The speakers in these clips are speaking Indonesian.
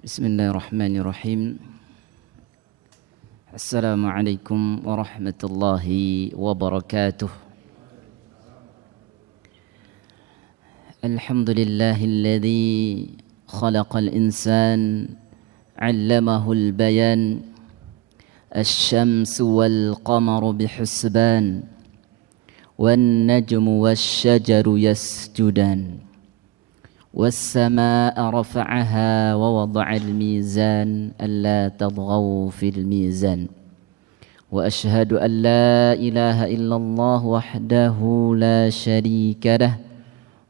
Bismillahirrahmanirrahim. Assalamualaikum warahmatullahi wabarakatuh. Alhamdulillahilladzi khalaqal insan 'allamahul bayan. Asy-syamsu wal qamaru bihusban. Wan najmu wasy-syajaru yasjudan. والسماء رفعها ووضع الميزان ألا تطغوا في الميزان وأشهد أن لا إله إلا الله وحده لا شريك له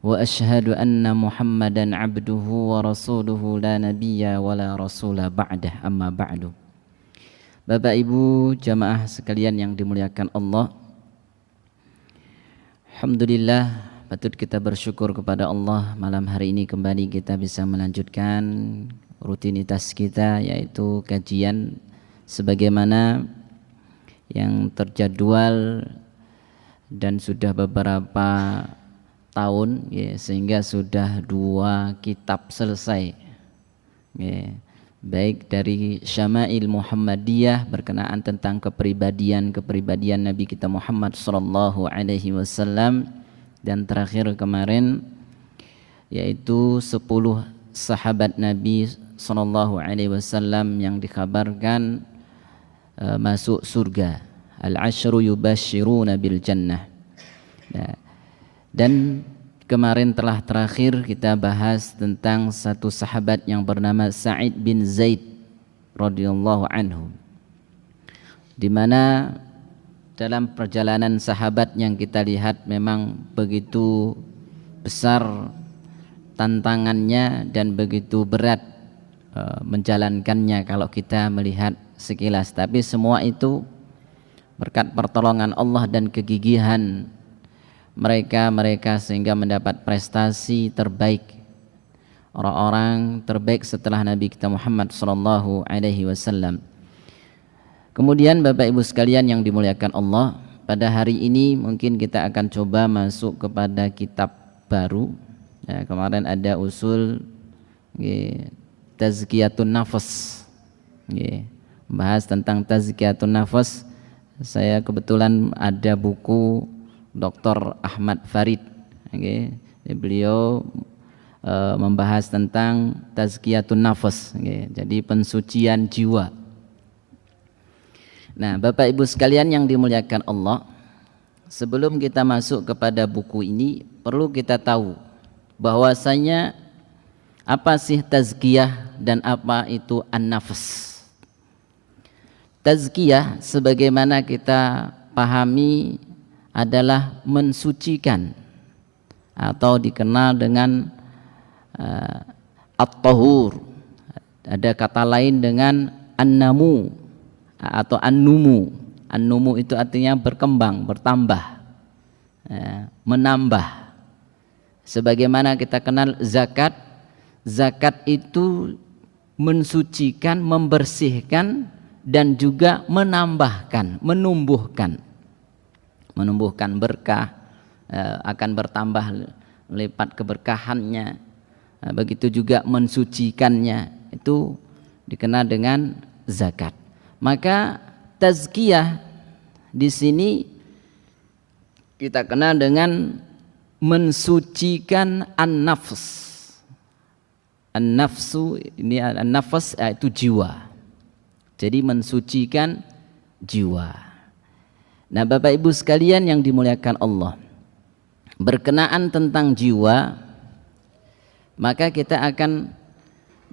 وأشهد أن محمدا عبده ورسوله لا نبي ولا رسول بعده أما بعد. Bapak Ibu jamaah sekalian yang dimuliakan Allah, alhamdulillah, patut kita bersyukur kepada Allah, malam hari ini kembali kita bisa melanjutkan rutinitas kita, yaitu kajian sebagaimana yang terjadwal dan sudah beberapa tahun ya, sehingga sudah 2 kitab selesai ya, baik dari Syama'il Muhammadiyah berkenaan tentang kepribadian Nabi kita Muhammad sallallahu alaihi wasallam, dan terakhir kemarin yaitu 10 sahabat Nabi sallallahu alaihi wasallam yang dikabarkan masuk surga. Al-ashru yubashshiruna bil jannah. Dan kemarin telah terakhir kita bahas tentang satu sahabat yang bernama Sa'id bin Zaid radhiyallahu anhu, di mana dalam perjalanan sahabat yang kita lihat memang begitu besar tantangannya dan begitu berat menjalankannya kalau kita melihat sekilas. Tapi semua itu berkat pertolongan Allah dan kegigihan mereka sehingga mendapat prestasi terbaik, orang-orang terbaik setelah Nabi kita Muhammad sallallahu alaihi wasallam. Kemudian Bapak Ibu sekalian yang dimuliakan Allah, pada hari ini mungkin kita akan coba masuk kepada kitab baru ya, kemarin ada usul tazkiyatun nafas, membahas tentang tazkiyatun nafas. Saya kebetulan ada buku Dr. Ahmad Farid, beliau membahas tentang tazkiyatun nafas, jadi pensucian jiwa. Nah, Bapak Ibu sekalian yang dimuliakan Allah, sebelum kita masuk kepada buku ini, perlu kita tahu bahwasanya apa sih tazkiyah dan apa itu an-nafs. Tazkiyah sebagaimana kita pahami adalah mensucikan atau dikenal dengan at-tahur. Ada kata lain dengan an-namu atau an-numu. An-numu itu artinya berkembang, bertambah, menambah. Sebagaimana kita kenal zakat, zakat itu mensucikan, membersihkan, dan juga menambahkan, menumbuhkan berkah, akan bertambah lipat keberkahannya. Begitu juga mensucikannya, itu dikenal dengan zakat. Maka tazkiyah di sini kita kenal dengan mensucikan an-nafs. An-nafsu ini an-nafs itu jiwa. Jadi mensucikan jiwa. Nah, Bapak Ibu sekalian yang dimuliakan Allah, berkenaan tentang jiwa, maka kita akan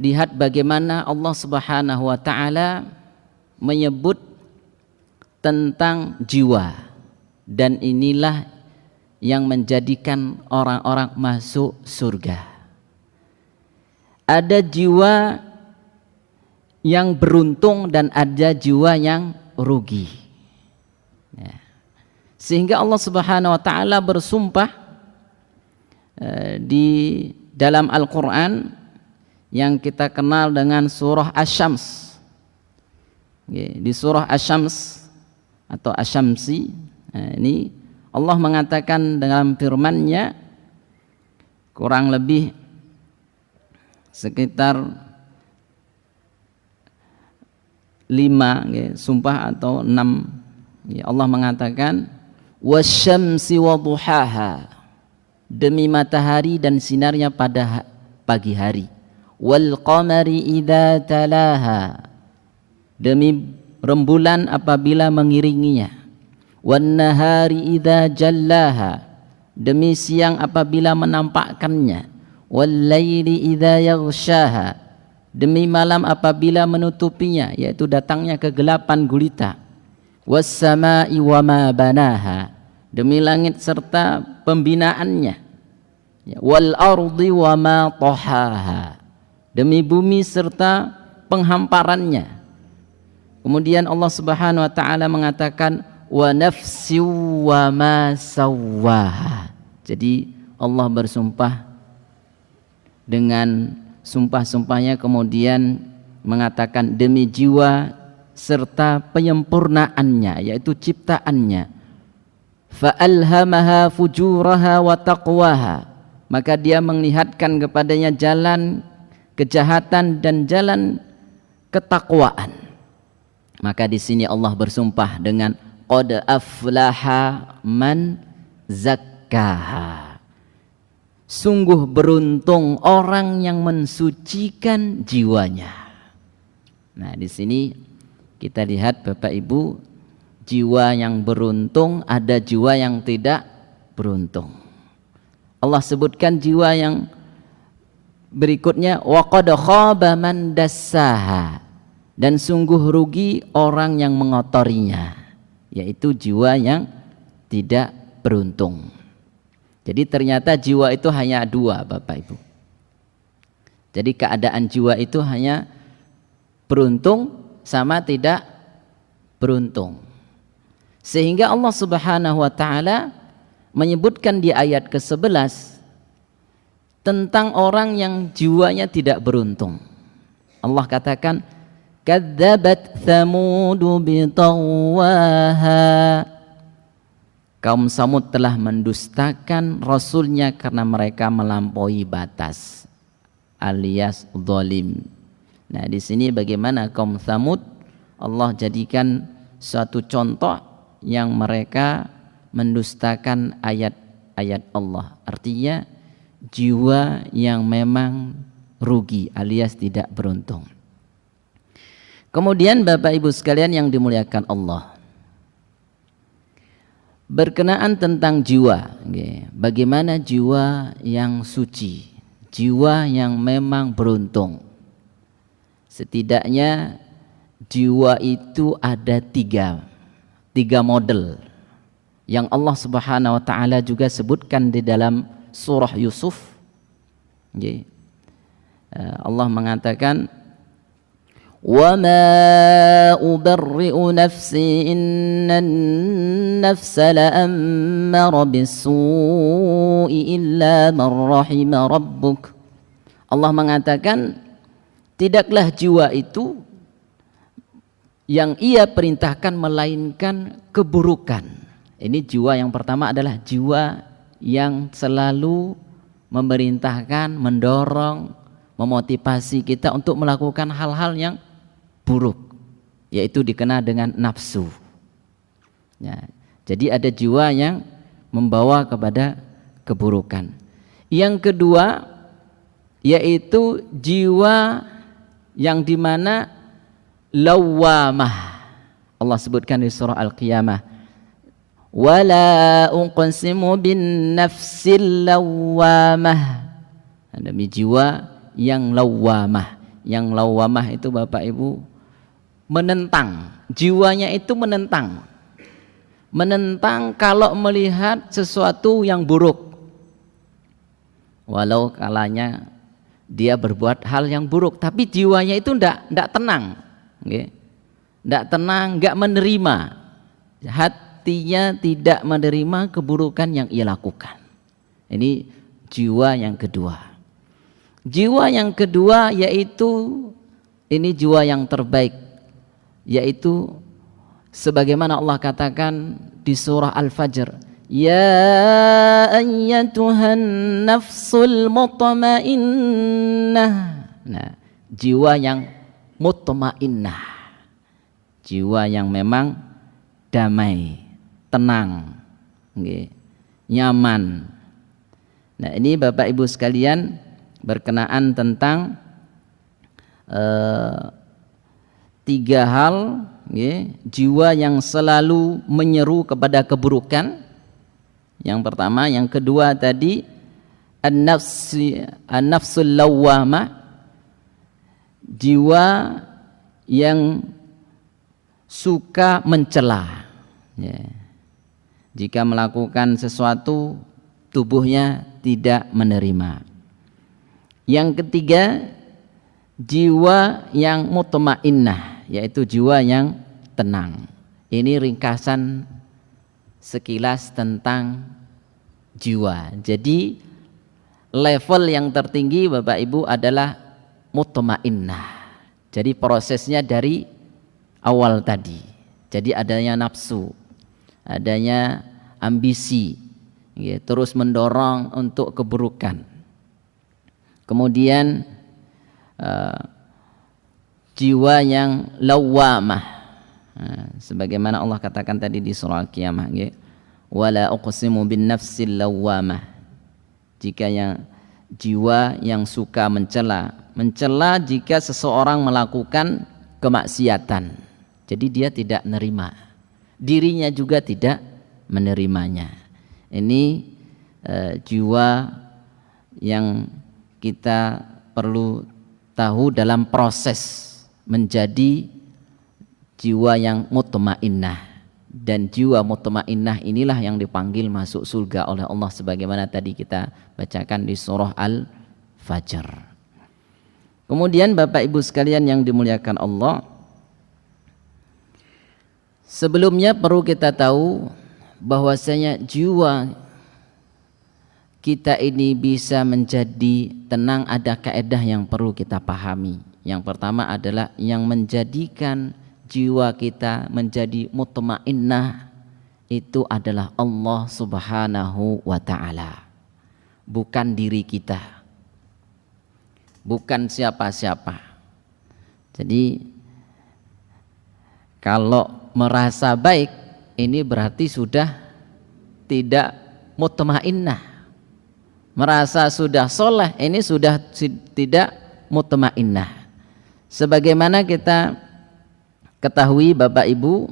lihat bagaimana Allah Subhanahu wa taala menyebut tentang jiwa, dan inilah yang menjadikan orang-orang masuk surga. Ada jiwa yang beruntung dan ada jiwa yang rugi. Sehingga Allah Subhanahu wa taala bersumpah di dalam Al-Qur'an yang kita kenal dengan surah Asy-Syams. Di surah Asy-Syams atau Asy-Syamsi, ini Allah mengatakan dalam firman-Nya kurang lebih sekitar sumpah atau 6. Allah mengatakan wasyamsi waduhaha, demi matahari dan sinarnya pada pagi hari, wal qamari idza talaha, demi rembulan apabila mengiringinya, wan nahari idza jallaha, demi siang apabila menampakkannya, wal laili idza yaghshaha, demi malam apabila menutupinya, yaitu datangnya kegelapan gulita, was samai wa ma banaha, demi langit serta pembinaannya, wal ardi wa ma tahaha, demi bumi serta penghamparannya. Kemudian Allah Subhanahu wa taala mengatakan wa nafsi wa ma sawwaha. Jadi Allah bersumpah dengan sumpah-sumpahnya, kemudian mengatakan demi jiwa serta penyempurnaannya, yaitu ciptaannya. Fa alhamaha fujuraha wa taqwaha, maka dia menglihatkan kepadanya jalan kejahatan dan jalan ketakwaan. Maka di sini Allah bersumpah dengan qad aflaha man zakkaha, sungguh beruntung orang yang mensucikan jiwanya. Nah, di sini kita lihat Bapak Ibu, jiwa yang beruntung, ada jiwa yang tidak beruntung. Allah sebutkan jiwa yang berikutnya wa qad khaba man dassaha, dan sungguh rugi orang yang mengotorinya, yaitu jiwa yang tidak beruntung. Jadi ternyata jiwa itu hanya 2 Bapak Ibu. Jadi keadaan jiwa itu hanya beruntung sama tidak beruntung. Sehingga Allah Subhanahu wa taala menyebutkan di ayat ke-11 tentang orang yang jiwanya tidak beruntung. Allah katakan kadzabat thamud bitagwaha, kaum Samud telah mendustakan rasulnya karena mereka melampaui batas alias zalim. Nah, di sini bagaimana kaum Samud Allah jadikan suatu contoh yang mereka mendustakan ayat-ayat Allah. Artinya jiwa yang memang rugi alias tidak beruntung. Kemudian Bapak Ibu sekalian yang dimuliakan Allah, berkenaan tentang jiwa, bagaimana jiwa yang suci, jiwa yang memang beruntung. Setidaknya jiwa itu ada tiga model yang Allah Subhanahu wa taala juga sebutkan di dalam surah Yusuf. Allah mengatakan wa ma ubarri'u nafsi innan nafsa la'ammara bis-su'i illa man rahima rabbuk. Allah mengatakan tidaklah jiwa itu yang ia perintahkan melainkan keburukan. Ini jiwa yang pertama adalah jiwa yang selalu memerintahkan, mendorong, memotivasi kita untuk melakukan hal-hal yang buruk, yaitu dikenal dengan nafsu. Ya, jadi ada jiwa yang membawa kepada keburukan. Yang kedua yaitu jiwa yang dimana lawamah. Allah sebutkan di surah Al-Qiyamah, wala uqsimu bin nafsil lawamah. Demi jiwa yang lawamah. Yang lawamah itu Bapak Ibu menentang, jiwanya itu menentang kalau melihat sesuatu yang buruk, walau kalanya dia berbuat hal yang buruk, tapi jiwanya itu ndak tenang, ndak tenang, nggak menerima, hatinya tidak menerima keburukan yang ia lakukan. Ini jiwa yang kedua. Jiwa yang kedua yaitu ini jiwa yang terbaik, yaitu sebagaimana Allah katakan di surah Al-Fajr, ya ayyatuhan nafsul mutmainnah. Nah, jiwa yang mutmainnah, jiwa yang memang damai, tenang, nyaman. Nah, ini Bapak Ibu sekalian berkenaan tentang 3 hal, jiwa yang selalu menyeru kepada keburukan. Yang pertama, yang kedua tadi an-nafsul lawwamah, jiwa yang suka mencela. Jika melakukan sesuatu, tubuhnya tidak menerima. Yang ketiga, jiwa yang mutmainnah, yaitu jiwa yang tenang. Ini ringkasan sekilas tentang jiwa. Jadi level yang tertinggi Bapak Ibu adalah mutmainnah. Jadi prosesnya dari awal tadi. Jadi adanya nafsu, adanya ambisi, terus mendorong untuk keburukan. Kemudian jiwa yang lawwamah, sebagaimana Allah katakan tadi di surah Al-Qiyamah, wala uqsimu bin nafsil lawwamah. Jika yang jiwa yang suka mencela jika seseorang melakukan kemaksiatan, jadi dia tidak menerima, dirinya juga tidak menerimanya. Ini jiwa yang kita perlu tahu dalam proses menjadi jiwa yang mutmainnah. Dan jiwa mutmainnah inilah yang dipanggil masuk surga oleh Allah, sebagaimana tadi kita bacakan di surah Al-Fajr. Kemudian Bapak Ibu sekalian yang dimuliakan Allah, sebelumnya perlu kita tahu bahwasanya jiwa kita ini bisa menjadi tenang, ada kaidah yang perlu kita pahami. Yang pertama adalah yang menjadikan jiwa kita menjadi mutmainnah itu adalah Allah Subhanahu wa ta'ala, bukan diri kita, bukan siapa-siapa. Jadi kalau merasa baik, ini berarti sudah tidak mutmainnah. Merasa sudah soleh, ini sudah tidak mutmainnah. Sebagaimana kita ketahui Bapak Ibu,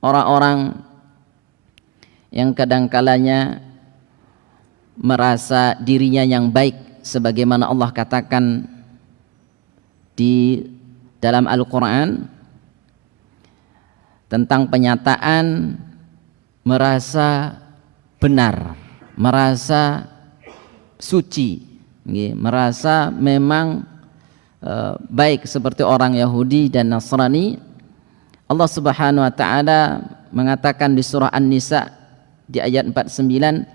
orang-orang yang kadang-kalanya merasa dirinya yang baik, sebagaimana Allah katakan di dalam Al-Quran tentang penyataan merasa benar, merasa suci, merasa memang baik seperti orang Yahudi dan Nasrani. Allah Subhanahu wa taala mengatakan di surah An-Nisa di ayat 49,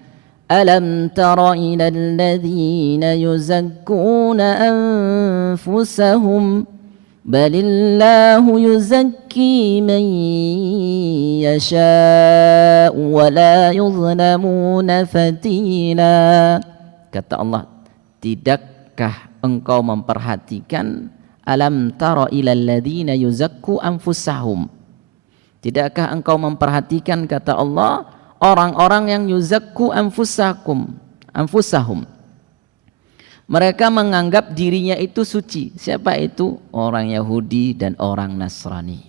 alam tara ilal ladzina yuzakkuna anfusahum balillahu yuzakki man yasha wa la yuzlamuna fatila. Kata Allah, tidakkah engkau memperhatikan, alam tara ilal ladzina yuzakku anfusahum, tidakkah engkau memperhatikan, kata Allah, orang-orang yang yuzakku anfusahum, mereka menganggap dirinya itu suci. Siapa itu? Orang Yahudi dan orang Nasrani.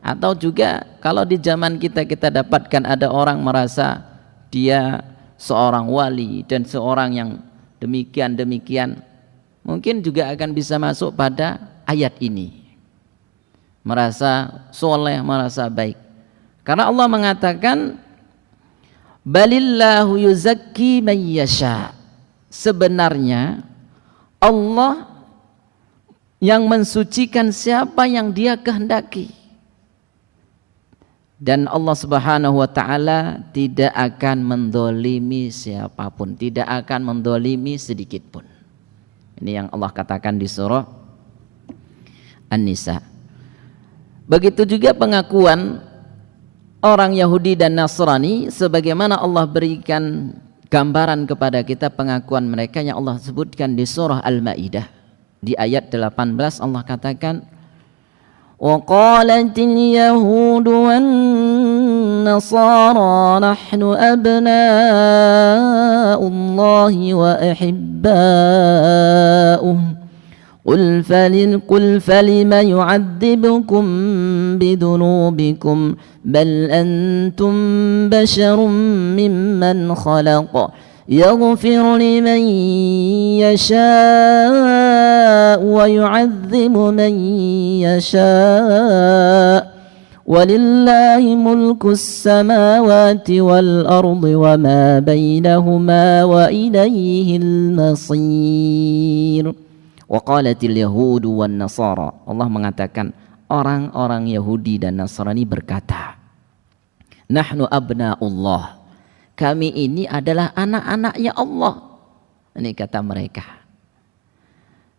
Atau juga kalau di zaman kita dapatkan ada orang merasa dia seorang wali dan seorang yang demikian, mungkin juga akan bisa masuk pada ayat ini. Merasa soleh, merasa baik. Karena Allah mengatakan balillahu yuzakki man yasha. Sebenarnya Allah yang mensucikan siapa yang Dia kehendaki. Dan Allah Subhanahu wa taala tidak akan mendolimi siapapun, tidak akan mendolimi sedikit pun. Ini yang Allah katakan di surah An-Nisa. Begitu juga pengakuan orang Yahudi dan Nasrani, sebagaimana Allah berikan gambaran kepada kita pengakuan mereka yang Allah sebutkan di surah Al-Maidah di ayat 18. Allah katakan وقالت اليهود والنصارى نحن أبناء الله وأحباؤه قل فلم يعذبكم بذنوبكم بل أنتم بشر ممن خلق يغفر لمن يشاء ويعذب من يشاء ولله ملك السماوات والأرض وما بينهما وإليه المصير. Waqalatil yahudu wan nasara. Allah mengatakan orang-orang Yahudi dan Nasrani berkata, nahnu abnaullah. Kami ini adalah anak-anaknya Allah. Ini kata mereka.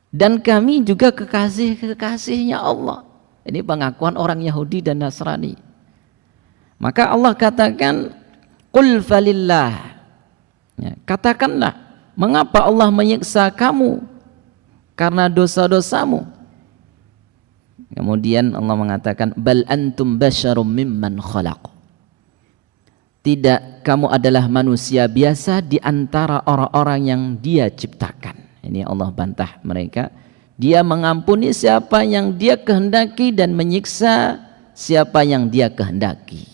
Dan kami juga kekasih-kekasihnya Allah. Ini pengakuan orang Yahudi dan Nasrani. Maka Allah katakan, qul falillah. Ya, katakanlah, mengapa Allah menyiksa kamu? Karena dosa-dosamu. Kemudian Allah mengatakan, bal antum basyarum mimman khalaq. Tidak, kamu adalah manusia biasa di antara orang-orang yang Dia ciptakan. Ini Allah bantah mereka. Dia mengampuni siapa yang Dia kehendaki dan menyiksa siapa yang Dia kehendaki.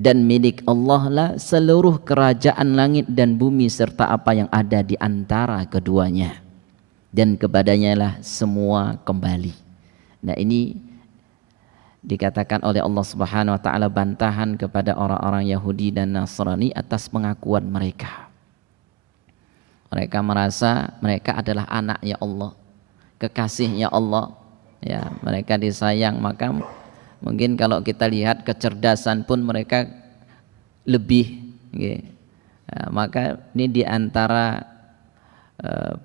Dan milik Allah lah seluruh kerajaan langit dan bumi serta apa yang ada di antara keduanya. Dan kepadanya lah semua kembali. Nah, ini dikatakan oleh Allah Subhanahu wa taala bantahan kepada orang-orang Yahudi dan Nasrani atas pengakuan mereka. Mereka merasa mereka adalah anaknya Allah, kekasihnya Allah. Ya, mereka disayang, maka mungkin kalau kita lihat kecerdasan pun mereka lebih. Ya. Maka ini diantara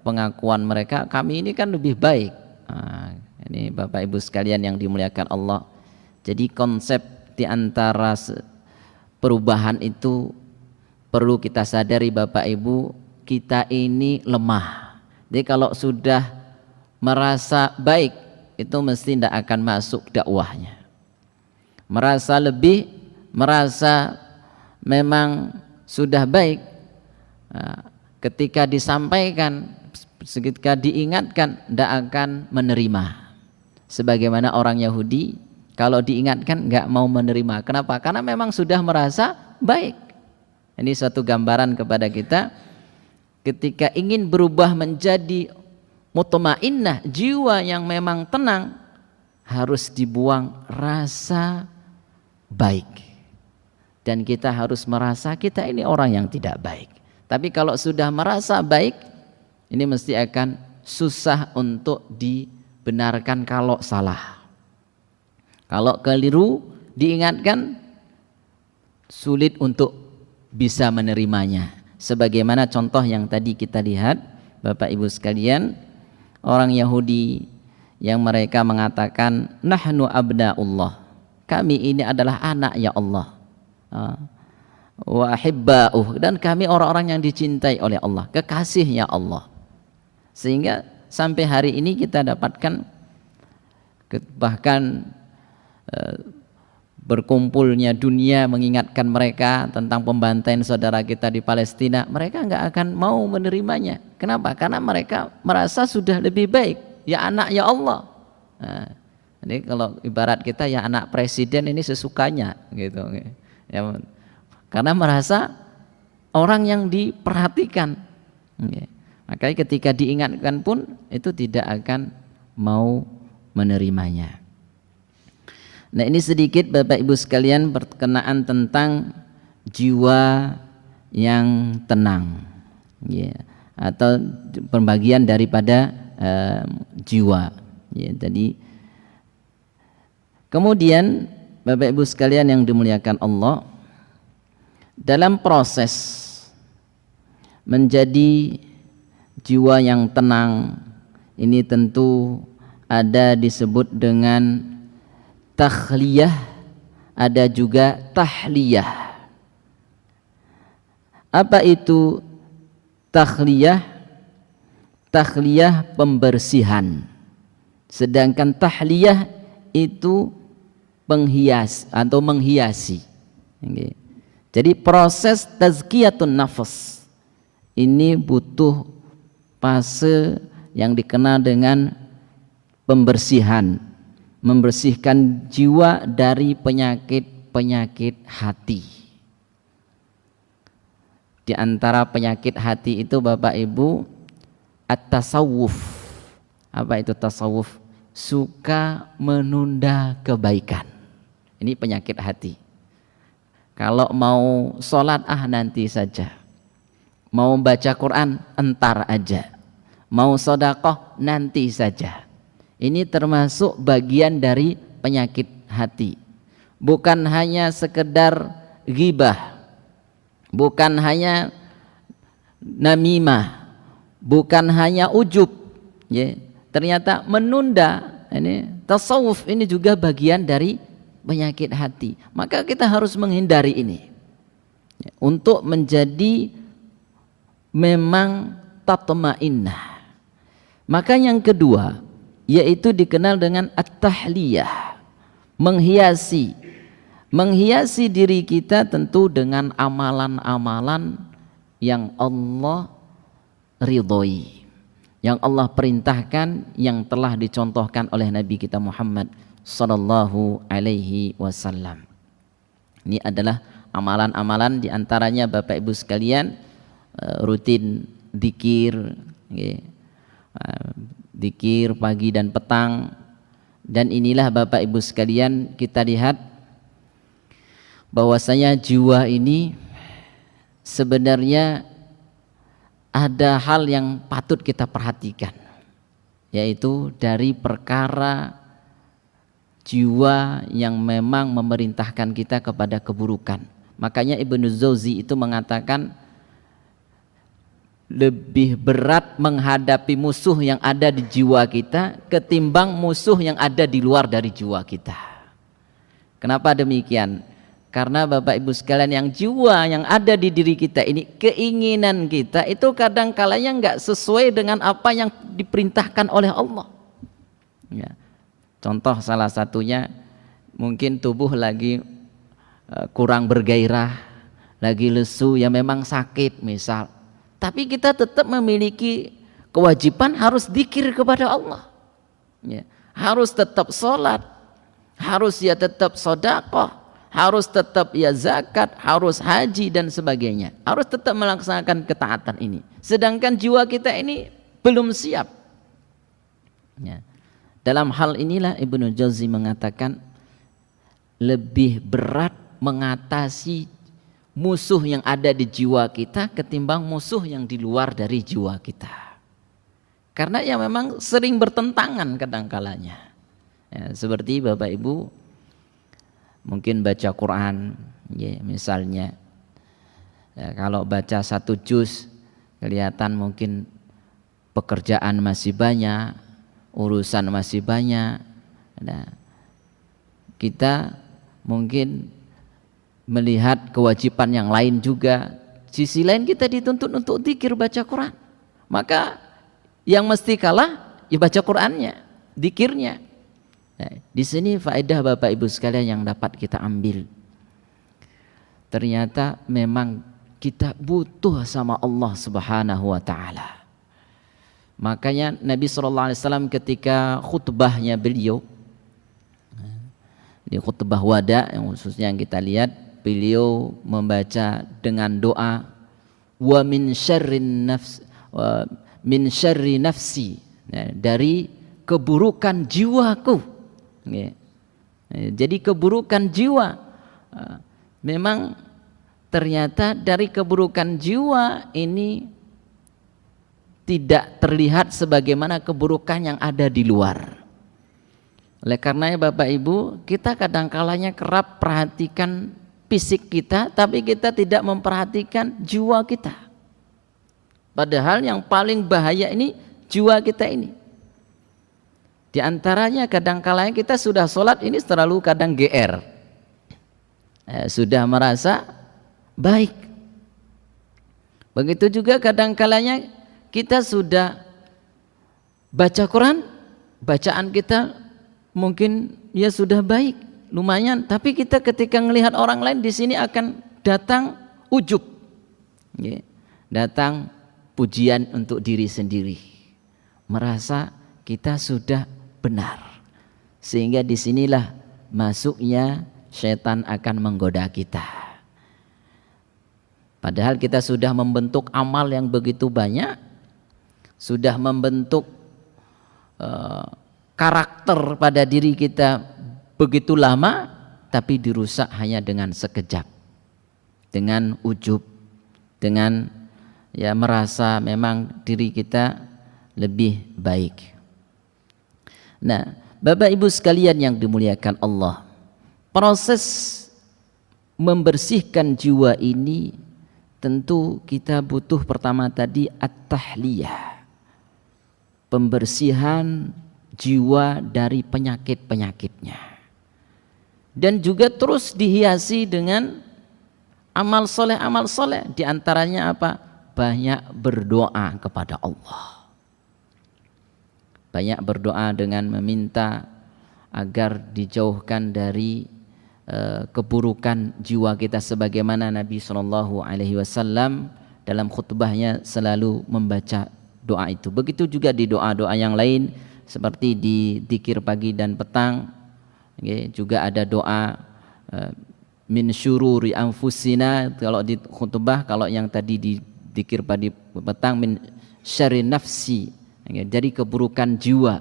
pengakuan mereka, kami ini kan lebih baik. Ini Bapak Ibu sekalian yang dimuliakan Allah. Jadi konsep diantara perubahan itu perlu kita sadari Bapak Ibu, kita ini lemah. Jadi kalau sudah merasa baik, itu mesti tidak akan masuk dakwahnya. Merasa lebih, merasa memang sudah baik, ketika disampaikan, ketika diingatkan, tidak akan menerima. Sebagaimana orang Yahudi, kalau diingatkan nggak mau menerima. Kenapa? Karena memang sudah merasa baik. Ini suatu gambaran kepada kita, ketika ingin berubah menjadi mutmainnah, jiwa yang memang tenang, harus dibuang rasa baik. Dan kita harus merasa kita ini orang yang tidak baik. Tapi kalau sudah merasa baik, ini mesti akan susah untuk dibenarkan kalau salah. Kalau keliru diingatkan, sulit untuk bisa menerimanya. Sebagaimana contoh yang tadi kita lihat, Bapak Ibu sekalian, orang Yahudi yang mereka mengatakan, nahnu abnaullah. Kami ini adalah anaknya Allah. Wa ahibba'uh, dan kami orang-orang yang dicintai oleh Allah, kekasihnya Allah. Sehingga sampai hari ini kita dapatkan bahkan berkumpulnya dunia mengingatkan mereka tentang pembantaian saudara kita di Palestina, mereka enggak akan mau menerimanya. Kenapa? Karena mereka merasa sudah lebih baik, ya anaknya Allah. Nah, ini kalau ibarat kita ya anak presiden ini sesukanya gitu. Ya, karena merasa orang yang diperhatikan. Makanya ketika diingatkan pun itu tidak akan mau menerimanya. Nah, ini sedikit Bapak Ibu sekalian perkenaan tentang jiwa yang tenang, ya, atau pembagian daripada jiwa. Ya, jadi kemudian Bapak Ibu sekalian yang dimuliakan Allah, dalam proses menjadi jiwa yang tenang ini tentu ada disebut dengan takhliyah, ada juga tahliyah. Apa itu takhliyah? Takhliyah pembersihan. Sedangkan tahliyah itu penghias atau menghiasi. Jadi proses tazkiyatun nafas ini butuh fase yang dikenal dengan pembersihan, membersihkan jiwa dari penyakit hati. Di antara penyakit hati itu Bapak Ibu at-tasawuf. Apa itu tasawuf? Suka menunda kebaikan. Ini penyakit hati. Kalau mau sholat nanti saja, mau baca Quran entar aja, mau sedekah nanti saja. Ini termasuk bagian dari penyakit hati. Bukan hanya sekedar ghibah, bukan hanya namimah, bukan hanya ujub, ya. Ternyata menunda, ini tasawuf ini juga bagian dari penyakit hati. Maka kita harus menghindari ini untuk menjadi memang tatma'innah. Maka yang kedua yaitu dikenal dengan at-tahliyah, menghiasi diri kita tentu dengan amalan-amalan yang Allah ridhoi, yang Allah perintahkan, yang telah dicontohkan oleh Nabi kita Muhammad sallallahu alaihi wasallam. Ini adalah amalan-amalan, diantaranya Bapak Ibu sekalian rutin dzikir, dzikir pagi dan petang. Dan inilah Bapak Ibu sekalian, kita lihat bahwasanya jiwa ini sebenarnya ada hal yang patut kita perhatikan, yaitu dari perkara jiwa yang memang memerintahkan kita kepada keburukan. Makanya Ibnu Jauzi itu mengatakan lebih berat menghadapi musuh yang ada di jiwa kita ketimbang musuh yang ada di luar dari jiwa kita. Kenapa demikian? Karena Bapak Ibu sekalian, yang jiwa yang ada di diri kita ini, keinginan kita itu kadang kalanya enggak sesuai dengan apa yang diperintahkan oleh Allah, ya. Contoh salah satunya mungkin tubuh lagi kurang bergairah, lagi lesu, ya memang sakit misal. Tapi kita tetap memiliki kewajiban harus dzikir kepada Allah, ya. Harus tetap sholat, harus ya tetap sedekah, harus tetap ya zakat, harus haji dan sebagainya. Harus tetap melaksanakan ketaatan ini. Sedangkan jiwa kita ini belum siap, ya. Dalam hal inilah Ibnu Jauzi mengatakan lebih berat mengatasi musuh yang ada di jiwa kita ketimbang musuh yang di luar dari jiwa kita. Karena ya memang sering bertentangan kadang-kalanya. Ya, seperti Bapak Ibu mungkin baca Quran, ya, misalnya ya, kalau baca 1 juz kelihatan mungkin pekerjaan masih banyak, urusan masih banyak. Nah, kita mungkin melihat kewajiban yang lain juga. Sisi lain kita dituntut untuk dzikir, baca Quran. Maka yang mesti kalah ya baca Qurannya, dzikirnya. Nah, di sini faedah Bapak Ibu sekalian yang dapat kita ambil. Ternyata memang kita butuh sama Allah Subhanahu wa taala. Makanya Nabi SAW ketika khutbahnya beliau, di khutbah wada yang khususnya yang kita lihat, beliau membaca dengan doa wa min syarri nafsi, ya, dari keburukan jiwaku, ya. Jadi keburukan jiwa, memang ternyata dari keburukan jiwa ini tidak terlihat sebagaimana keburukan yang ada di luar. Oleh karenanya Bapak Ibu, kita kadang-kalanya kerap perhatikan fisik kita, tapi kita tidak memperhatikan jiwa kita. Padahal yang paling bahaya ini jiwa kita ini. Di antaranya kadang-kalanya kita sudah sholat ini terlalu kadang GR, sudah merasa baik. Begitu juga kadang-kalanya kita sudah baca Quran, bacaan kita mungkin ya sudah baik, lumayan. Tapi kita ketika melihat orang lain di sini akan datang ujub, datang pujian untuk diri sendiri, merasa kita sudah benar. Sehingga disinilah masuknya setan akan menggoda kita. Padahal kita sudah membentuk amal yang begitu banyak, sudah membentuk karakter pada diri kita begitu lama, tapi dirusak hanya dengan sekejap, dengan ujub, dengan ya merasa memang diri kita lebih baik. Nah, Bapak Ibu sekalian yang dimuliakan Allah, proses membersihkan jiwa ini tentu kita butuh pertama tadi at-tahliyah, pembersihan jiwa dari penyakit-penyakitnya, dan juga terus dihiasi dengan amal soleh, diantaranya apa? Banyak berdoa kepada Allah, banyak berdoa dengan meminta agar dijauhkan dari keburukan jiwa kita, sebagaimana Nabi SAW dalam khutbahnya selalu membaca doa itu. Begitu juga di doa-doa yang lain seperti di dzikir pagi dan petang, juga ada doa min syururi anfusina kalau di khutbah, kalau yang tadi di dzikir pagi petang min syarri nafsi, jadi keburukan jiwa.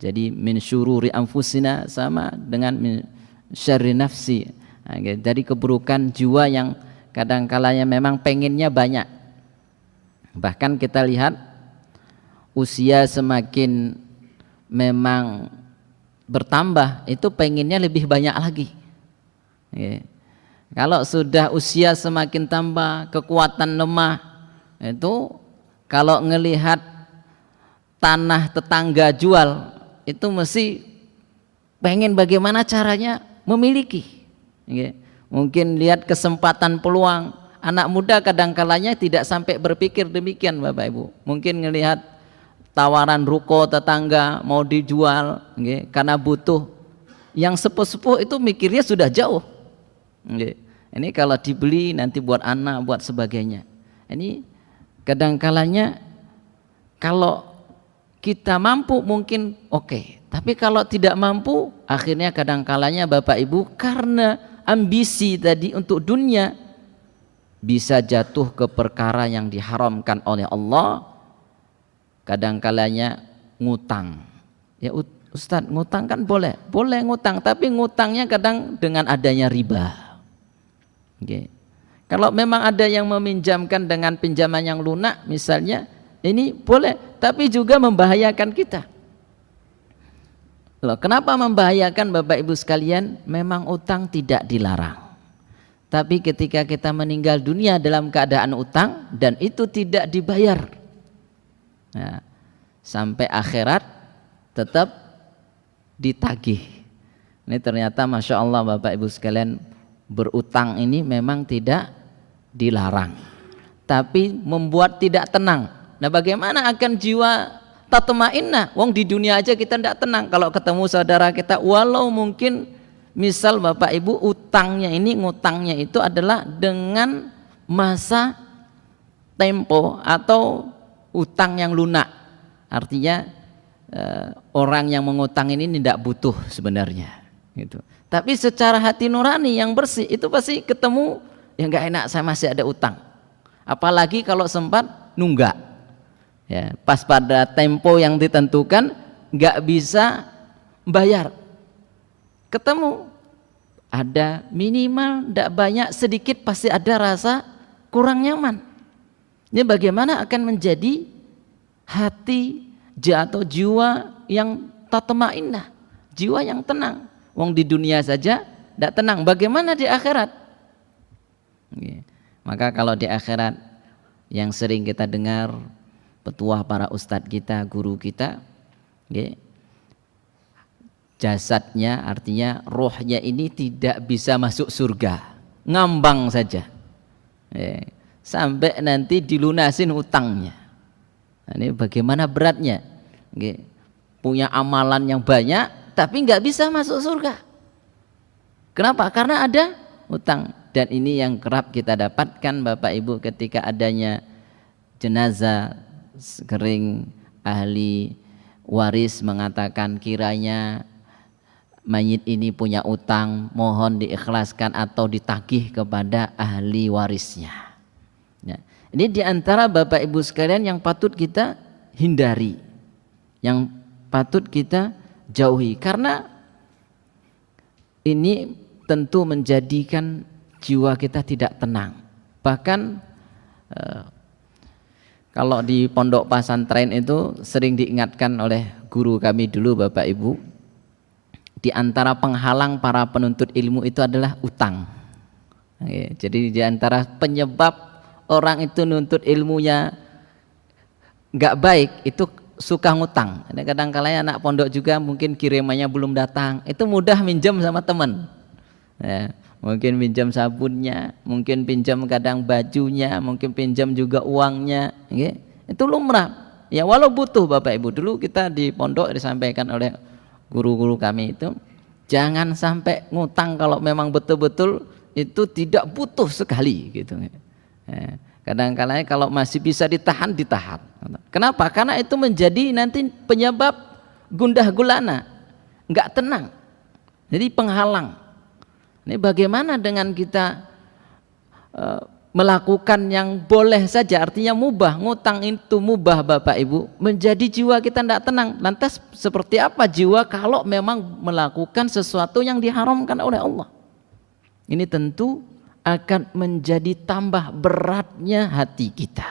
Jadi min syururi anfusina sama dengan min syarri nafsi, dari keburukan jiwa yang kadang-kalanya memang pengennya banyak. Bahkan kita lihat usia semakin memang bertambah, itu pengennya lebih banyak lagi. Kalau sudah usia semakin tambah, kekuatan lemah, itu kalau ngelihat tanah tetangga jual, itu mesti pengen bagaimana caranya memiliki. Mungkin lihat kesempatan peluang. Anak muda kadang-kalanya tidak sampai berpikir demikian Bapak Ibu. Mungkin ngelihat tawaran ruko tetangga mau dijual, karena butuh. Yang sepuh-sepuh itu mikirnya sudah jauh. Ini kalau dibeli nanti buat anak, buat sebagainya. Ini kadang-kalanya kalau kita mampu mungkin oke. Tapi kalau tidak mampu, akhirnya kadang-kalanya Bapak Ibu karena ambisi tadi untuk dunia bisa jatuh ke perkara yang diharamkan oleh Allah. Kadang-kalanya ngutang. Ya Ustadz, ngutang kan boleh ngutang, tapi ngutangnya kadang dengan adanya riba. Kalau memang ada yang meminjamkan dengan pinjaman yang lunak misalnya, ini boleh, tapi juga membahayakan kita. Loh, kenapa membahayakan Bapak Ibu sekalian? Memang utang tidak dilarang, tapi ketika kita meninggal dunia dalam keadaan utang dan itu tidak dibayar, nah, sampai akhirat tetap ditagih. Ini ternyata Masya Allah Bapak Ibu sekalian, berutang ini memang tidak dilarang, tapi membuat tidak tenang. Nah, bagaimana akan jiwa tatmainnah? Wong di dunia aja kita tidak tenang kalau ketemu saudara kita, walau mungkin misal Bapak Ibu ngutangnya itu adalah dengan masa tempo atau utang yang lunak. Artinya orang yang mengutang ini tidak butuh sebenarnya gitu. Tapi secara hati nurani yang bersih itu pasti ketemu yang enggak enak, saya masih ada utang. Apalagi kalau sempat nunggak. Ya, pas pada tempo yang ditentukan nggak bisa bayar, ketemu ada minimal tidak banyak sedikit pasti ada rasa kurang nyaman. Ini bagaimana akan menjadi hati atau jiwa yang tatmainnah, jiwa yang tenang. Wong di dunia saja tidak tenang, bagaimana di akhirat? Maka kalau di akhirat yang sering kita dengar petuah para ustadz kita, guru kita, jasadnya artinya rohnya ini tidak bisa masuk surga, ngambang saja, sampai nanti dilunasin utangnya. Nah, ini bagaimana beratnya, punya amalan yang banyak tapi nggak bisa masuk surga. Kenapa? Karena ada utang. Dan ini yang kerap kita dapatkan Bapak Ibu ketika adanya jenazah, sering ahli waris mengatakan kiranya mayit ini punya utang, mohon diikhlaskan atau ditagih kepada ahli warisnya. Ya. Ini diantara Bapak Ibu sekalian yang patut kita hindari, yang patut kita jauhi, karena ini tentu menjadikan jiwa kita tidak tenang. Bahkan kalau di pondok pesantren itu sering diingatkan oleh guru kami dulu Bapak Ibu, di antara penghalang para penuntut ilmu itu adalah utang. Jadi di antara penyebab orang itu nuntut ilmunya nggak baik itu suka ngutang. Kadang-kadang anak pondok juga mungkin kirimannya belum datang, itu mudah minjem sama teman. Ya, mungkin pinjam sabunnya, mungkin pinjam kadang bajunya, mungkin pinjam juga uangnya, itu lumrah. Ya walau butuh Bapak Ibu, dulu kita di pondok disampaikan oleh guru-guru kami itu, jangan sampai ngutang kalau memang betul-betul itu tidak butuh sekali gitu. Kadang-kadang kalau masih bisa ditahan. Kenapa? Karena itu menjadi nanti penyebab gundah gulana, nggak tenang. Jadi penghalang. Ini bagaimana dengan kita melakukan yang boleh saja, artinya mubah, ngutang itu mubah Bapak Ibu, menjadi jiwa kita tidak tenang. Lantas seperti apa jiwa kalau memang melakukan sesuatu yang diharamkan oleh Allah? Ini tentu akan menjadi tambah beratnya hati kita,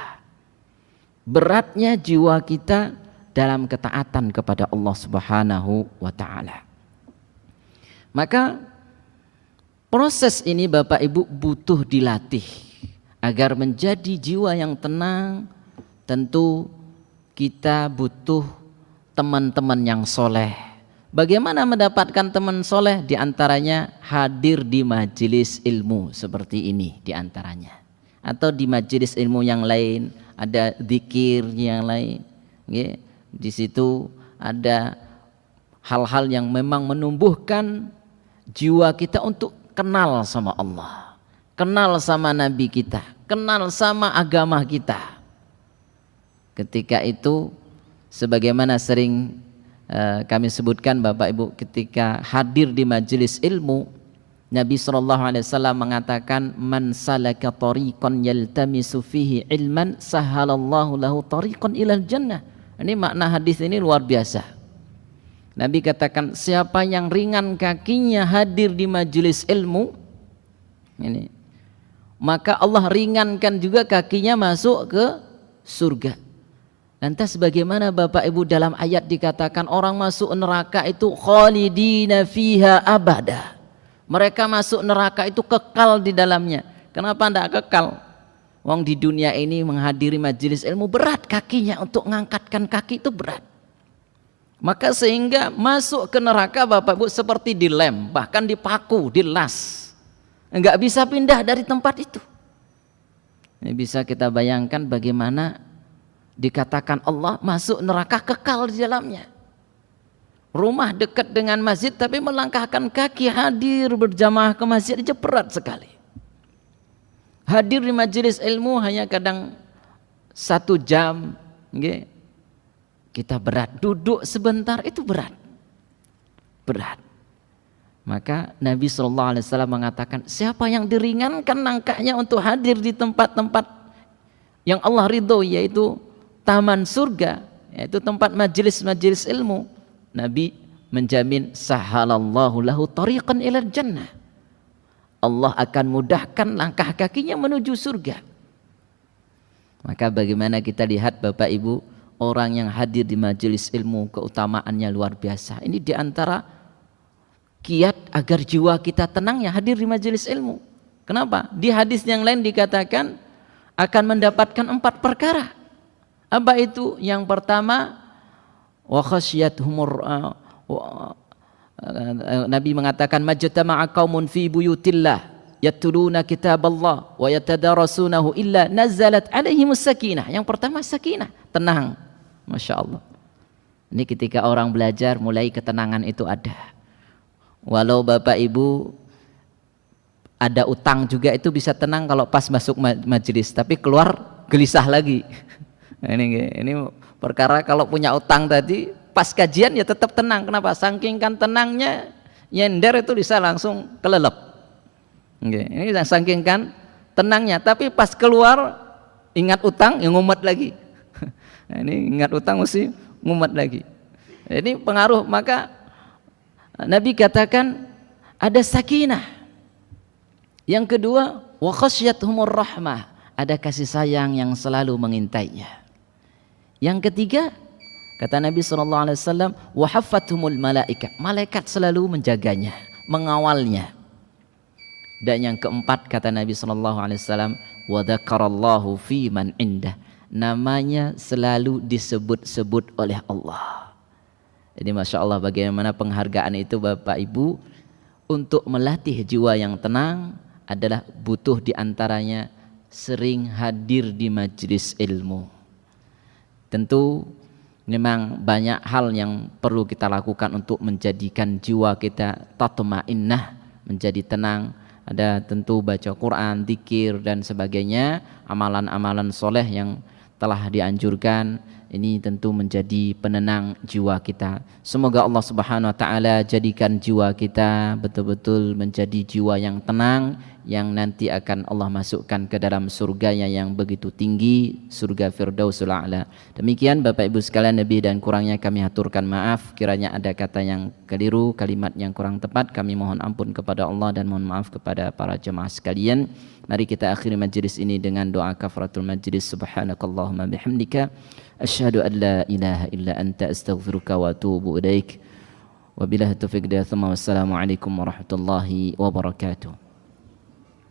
beratnya jiwa kita dalam ketaatan kepada Allah Subhanahu wa Ta'ala. Maka proses ini Bapak Ibu butuh dilatih agar menjadi jiwa yang tenang. Tentu kita butuh teman-teman yang soleh. Bagaimana mendapatkan teman soleh? Di antaranya hadir di majelis ilmu seperti ini di antaranya. Atau di majelis ilmu yang lain ada zikir yang lain. Di situ ada hal-hal yang memang menumbuhkan jiwa kita untuk kenal sama Allah, kenal sama Nabi kita, kenal sama agama kita. Ketika itu sebagaimana sering kami sebutkan Bapak Ibu, ketika hadir di majelis ilmu, Nabi SAW mengatakan, man salaka tariqan yaltamisu fihi ilman sahalallahu lahu tariqan ilal jannah. Ini makna hadis ini luar biasa. Nabi katakan, siapa yang ringan kakinya hadir di majelis ilmu ini, maka Allah ringankan juga kakinya masuk ke surga. Lantas bagaimana Bapak Ibu dalam ayat dikatakan orang masuk neraka itu khalidina fiha abada. Mereka masuk neraka itu kekal di dalamnya. Kenapa tidak kekal? Wong di dunia ini menghadiri majelis ilmu berat kakinya, untuk mengangkatkan kaki itu berat. Maka sehingga masuk ke neraka Bapak Ibu seperti dilem, bahkan dipaku, dilas. Enggak bisa pindah dari tempat itu. Ini bisa kita bayangkan bagaimana dikatakan Allah masuk neraka kekal di dalamnya. Rumah dekat dengan masjid tapi melangkahkan kaki hadir berjamaah ke masjid aja berat sekali. Hadir di majelis ilmu hanya kadang 1 jam, kita berat. Duduk sebentar itu berat. Maka Nabi SAW mengatakan, siapa yang diringankan langkahnya untuk hadir di tempat-tempat yang Allah ridho, yaitu taman surga, yaitu tempat majelis-majelis ilmu, Nabi menjamin sahalallahu lahu tariqan ilal jannah. Allah akan mudahkan langkah kakinya menuju surga. Maka bagaimana kita lihat Bapak Ibu, orang yang hadir di majelis ilmu keutamaannya luar biasa. Ini diantara kiat agar jiwa kita tenang ya hadir di majelis ilmu. Kenapa? Di hadis yang lain dikatakan akan mendapatkan 4 perkara. Apa itu? Yang pertama, wa khasyiyatuhumur Nabi mengatakan majtama'a qaumun fi buyutillah yatluna kitaballah wa yatadarasunahu illa nazalat alaihimus sakinah. Yang pertama sakinah, tenang. Masya Allah. Ini ketika orang belajar mulai ketenangan itu ada. Walau Bapak Ibu ada utang juga itu bisa tenang kalau pas masuk majelis, tapi keluar gelisah lagi. Ini perkara kalau punya utang tadi pas kajian ya tetap tenang. Kenapa? Saking kan tenangnya nyender itu bisa langsung kelelep. Ini saking kan tenangnya, tapi pas keluar ingat utang yang ngumet lagi. Ini ingat utang mesti ngumet lagi. Ini pengaruh. Maka Nabi katakan ada sakinah. Yang kedua, wa khasyathumur rahmah, ada kasih sayang yang selalu mengintainya. Yang ketiga, kata Nabi SAW, wa haffathumul malaika, malaikat selalu menjaganya, mengawalnya. Dan yang keempat, kata Nabi SAW, wa dzakarallahu fi man indah, namanya selalu disebut-sebut oleh Allah. Jadi Masya Allah, bagaimana penghargaan itu Bapak Ibu. Untuk melatih jiwa yang tenang adalah butuh diantaranya sering hadir di majelis ilmu. Tentu memang banyak hal yang perlu kita lakukan untuk menjadikan jiwa kita tatma'innah, menjadi tenang. Ada tentu baca Quran, zikir dan sebagainya, amalan-amalan soleh yang telah dianjurkan. Ini tentu menjadi penenang jiwa kita. Semoga Allah Subhanahu wa taala jadikan jiwa kita betul-betul menjadi jiwa yang tenang, yang nanti akan Allah masukkan ke dalam surganya yang begitu tinggi, surga Firdausul A'la. Demikian Bapak Ibu sekalian, lebih dan kurangnya kami haturkan maaf. Kiranya ada kata yang keliru, kalimat yang kurang tepat, kami mohon ampun kepada Allah dan mohon maaf kepada para jemaah sekalian. Mari kita akhiri majlis ini dengan doa kafaratul majlis. Subhanakallahumma bihamdika asyhadu an la ilaha illa anta astaghfiruka wa atubu ilaik. Wabillahi taufiq, wassalamu alaikum warahmatullahi wabarakatuh.